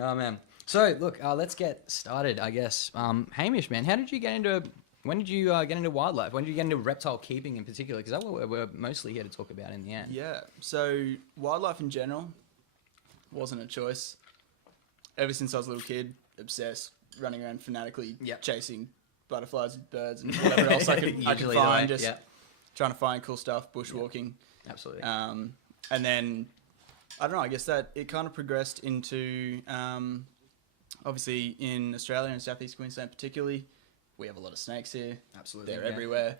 Oh man. So look, let's get started. I guess. Hamish, man, when did you get into wildlife? When did you get into reptile keeping in particular? Because that's what we're mostly here to talk about in the end. Yeah. So wildlife in general wasn't a choice. Ever since I was a little kid, obsessed, running around fanatically, chasing butterflies and birds and whatever else I could find, just trying to find cool stuff, bushwalking. Absolutely. And then, I don't know, I guess that it kind of progressed into, obviously in Australia and Southeast Queensland particularly, we have a lot of snakes here. Absolutely. They're everywhere.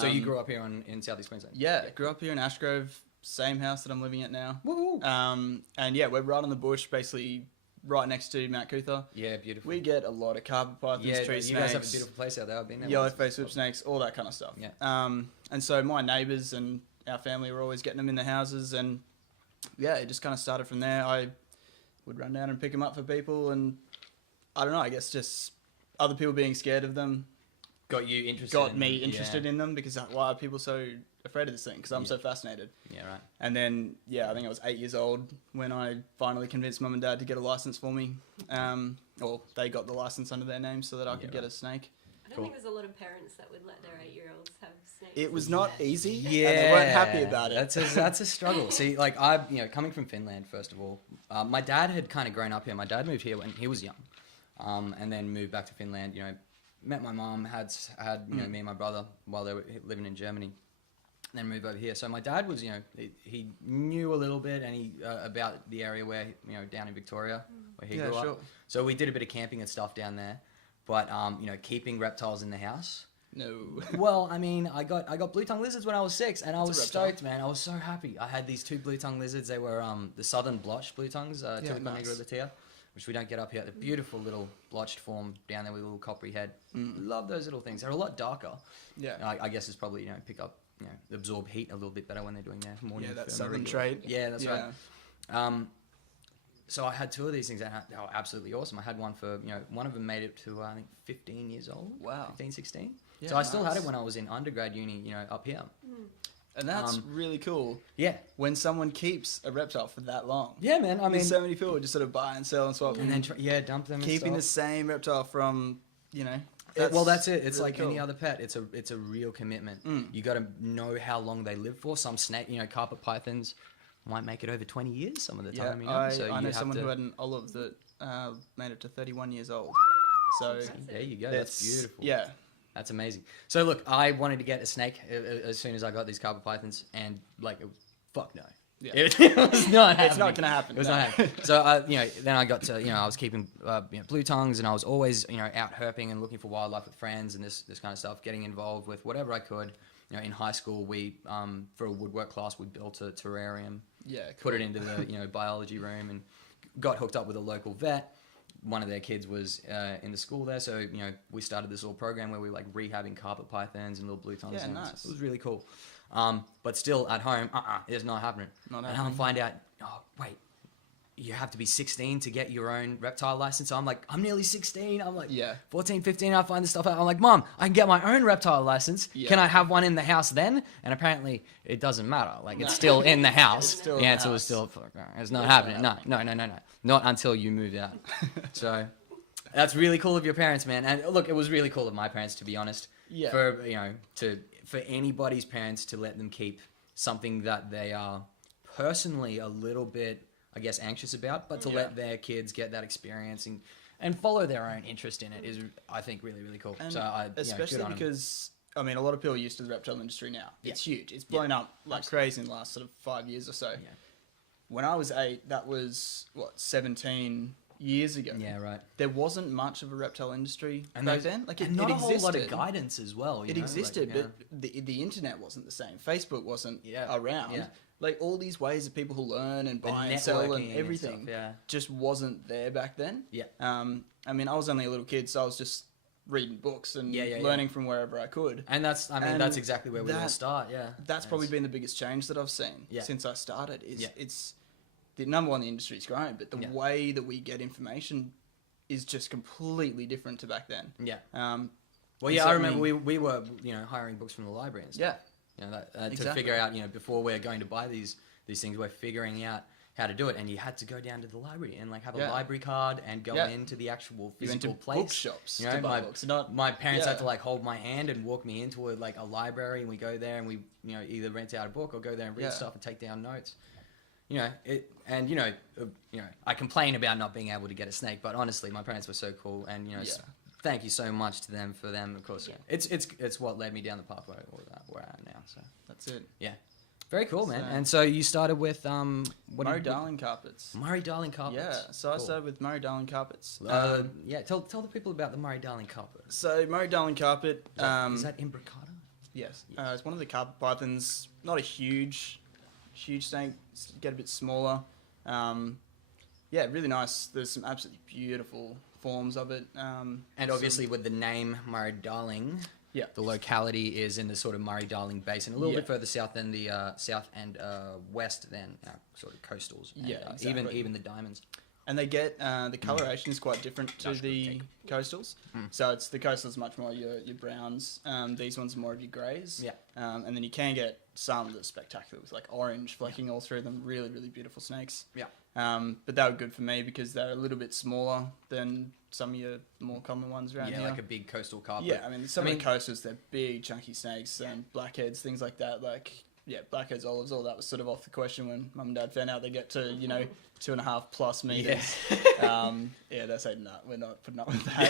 So you grew up here in Southeast Queensland? Yeah, grew up here in Ashgrove, same house that I'm living at now. Woohoo! And yeah, we're right on the bush, basically right next to Mount Cootha. Yeah, beautiful. We get a lot of carpet pythons, tree snakes. You guys have a beautiful place out there. I've been there. Yellow-faced whip snakes, all that kind of stuff. Yeah. And so my neighbours and our family were always getting them in the houses, and yeah, it just kind of started from there. I would run down and pick them up for people, and I don't know, I guess just other people being scared of them got me interested in them, because why are people so afraid of this thing? Because I'm so fascinated. Yeah, right. And then, I think I was 8 years old when I finally convinced mum and dad to get a license for me. Or they got the license under their name so that I could get a snake. I don't think there's a lot of parents that would let their 8-year-olds have snakes. It was not easy. Yeah, and they weren't happy about it. That's a struggle. See, like coming from Finland, first of all, my dad had kind of grown up here. My dad moved here when he was young, and then moved back to Finland. Met my mom, had me and my brother while they were living in Germany. Then moved over here. So my dad was, he knew a little bit about the area where, down in Victoria, where he grew up. So we did a bit of camping and stuff down there. But, keeping reptiles in the house. No. Well, I mean, I got blue-tongue lizards when I was 6, and I was stoked, man. I was so happy. I had these 2 blue-tongue lizards. They were the southern blotched blue-tongues, Tilica nigra latia, which we don't get up here. The beautiful little blotched form down there with a little coppery head. Love those little things. They're a lot darker. Yeah. I guess it's probably, pick up, absorb heat a little bit better when they're doing their morning. Yeah, that southern trait. Yeah, that's right. So I had 2 of these things that they were absolutely awesome. I had one for, one of them made it to, I think, 15 years old. Wow. 15, 16. Yeah, so I still had it when I was in undergrad uni, up here. And that's really cool. Yeah. When someone keeps a reptile for that long. Yeah, man. I mean, so many people just sort of buy and sell and swap. And then, dump them keeping and the same reptile from, that's it. It's really like any other pet. It's a real commitment. You got to know how long they live for. Some snake, carpet pythons might make it over 20 years some of the time. I know someone who had an olive that made it to 31 years old. So there you go. That's beautiful. Yeah. That's amazing. So look, I wanted to get a snake as soon as I got these carpet pythons, and fuck no. Yeah. It was not happening. It's not going to happen. It was not happening. So, then I got to, I was keeping, blue tongues, and I was always, out herping and looking for wildlife with friends and this kind of stuff, getting involved with whatever I could. In high school, we, for a woodwork class, we built a terrarium. Yeah, cool. Put it into the, biology room, and got hooked up with a local vet. One of their kids was in the school there, so we started this little program where we were rehabbing carpet pythons and little blue tongues. Yeah, and nice. It was really cool. But still at home, it's not happening. And I find out, wait, you have to be 16 to get your own reptile license. So I'm like, I'm nearly 16. I'm like, 14, 15. I find this stuff out. I'm like, Mom, I can get my own reptile license. Yeah. Can I have one in the house then? And apparently it doesn't matter. It's still in the house. The answer was still, it's not happening. No. Not until you move out. So that's really cool of your parents, man. And look, it was really cool of my parents, to be honest. Yeah. For anybody's parents to let them keep something that they are personally a little bit, I guess, anxious about, but to let their kids get that experience and follow their own interest in it is, I think, really, really cool. And so especially because, a lot of people are used to the reptile industry now. Yeah. It's huge. It's blown up like crazy in the last sort of 5 years or so. Yeah. When I was 8, that was, 17 years ago. Yeah, right. There wasn't much of a reptile industry back then. It not a whole lot of guidance as well. It existed, but the internet wasn't the same. Facebook wasn't around. Yeah. All these ways that people who learn and buy and sell and everything just wasn't there back then. Yeah. I was only a little kid, so I was just reading books and learning from wherever I could. And that's exactly where we all start. Yeah. That's probably been the biggest change that I've seen since I started. It's the number one, the industry's grown, but the way that we get information is just completely different to back then. Yeah. I remember we were hiring books from the library and stuff. Yeah. To figure out, before we're going to buy these things, we're figuring out, how to do it, and you had to go down to the library and like have a Yeah. library card and go into the actual You went physical to place. bookshops You know, to buy books. my parents had to like hold my hand and walk me into a library, and we go there and we either rent out a book or go there and read stuff and take down notes. I complain about not being able to get a snake, but honestly, my parents were so cool, and thank you so much to them for them. Of course, it's what led me down the pathway where I am now. So that's it. Yeah, very cool, man. And so you started with Murray Darling carpets. Murray Darling carpets. Yeah, so cool. I started with Murray Darling carpets. Tell the people about the Murray Darling carpet. So Murray Darling carpet. Is that imbricata? Yes, it's one of the carpet pythons. Not a huge snake. Get a bit smaller. Really nice. There's some absolutely beautiful forms of it. And obviously with the name Murray Darling, the locality is in the sort of Murray Darling Basin, a little bit further south than the south and west than our sort of coastals. And, exactly. Even the diamonds. And they get the coloration is quite different to the coastals. So it's the coastals much more your browns. These ones are more of your greys. Yeah. And then you can get some that are spectacular with like orange flecking all through them. Really, really beautiful snakes. Yeah. But they were good for me because they're a little bit smaller than some of your more common ones around here. Yeah, like a big coastal carpet. Yeah, I mean, some of the coastals, they're big, chunky snakes and blackheads, things like that. Like, blackheads, olives, all that was sort of off the question when Mum and Dad found out they get to, 2.5+ meters. They said, no, we're not putting up with that.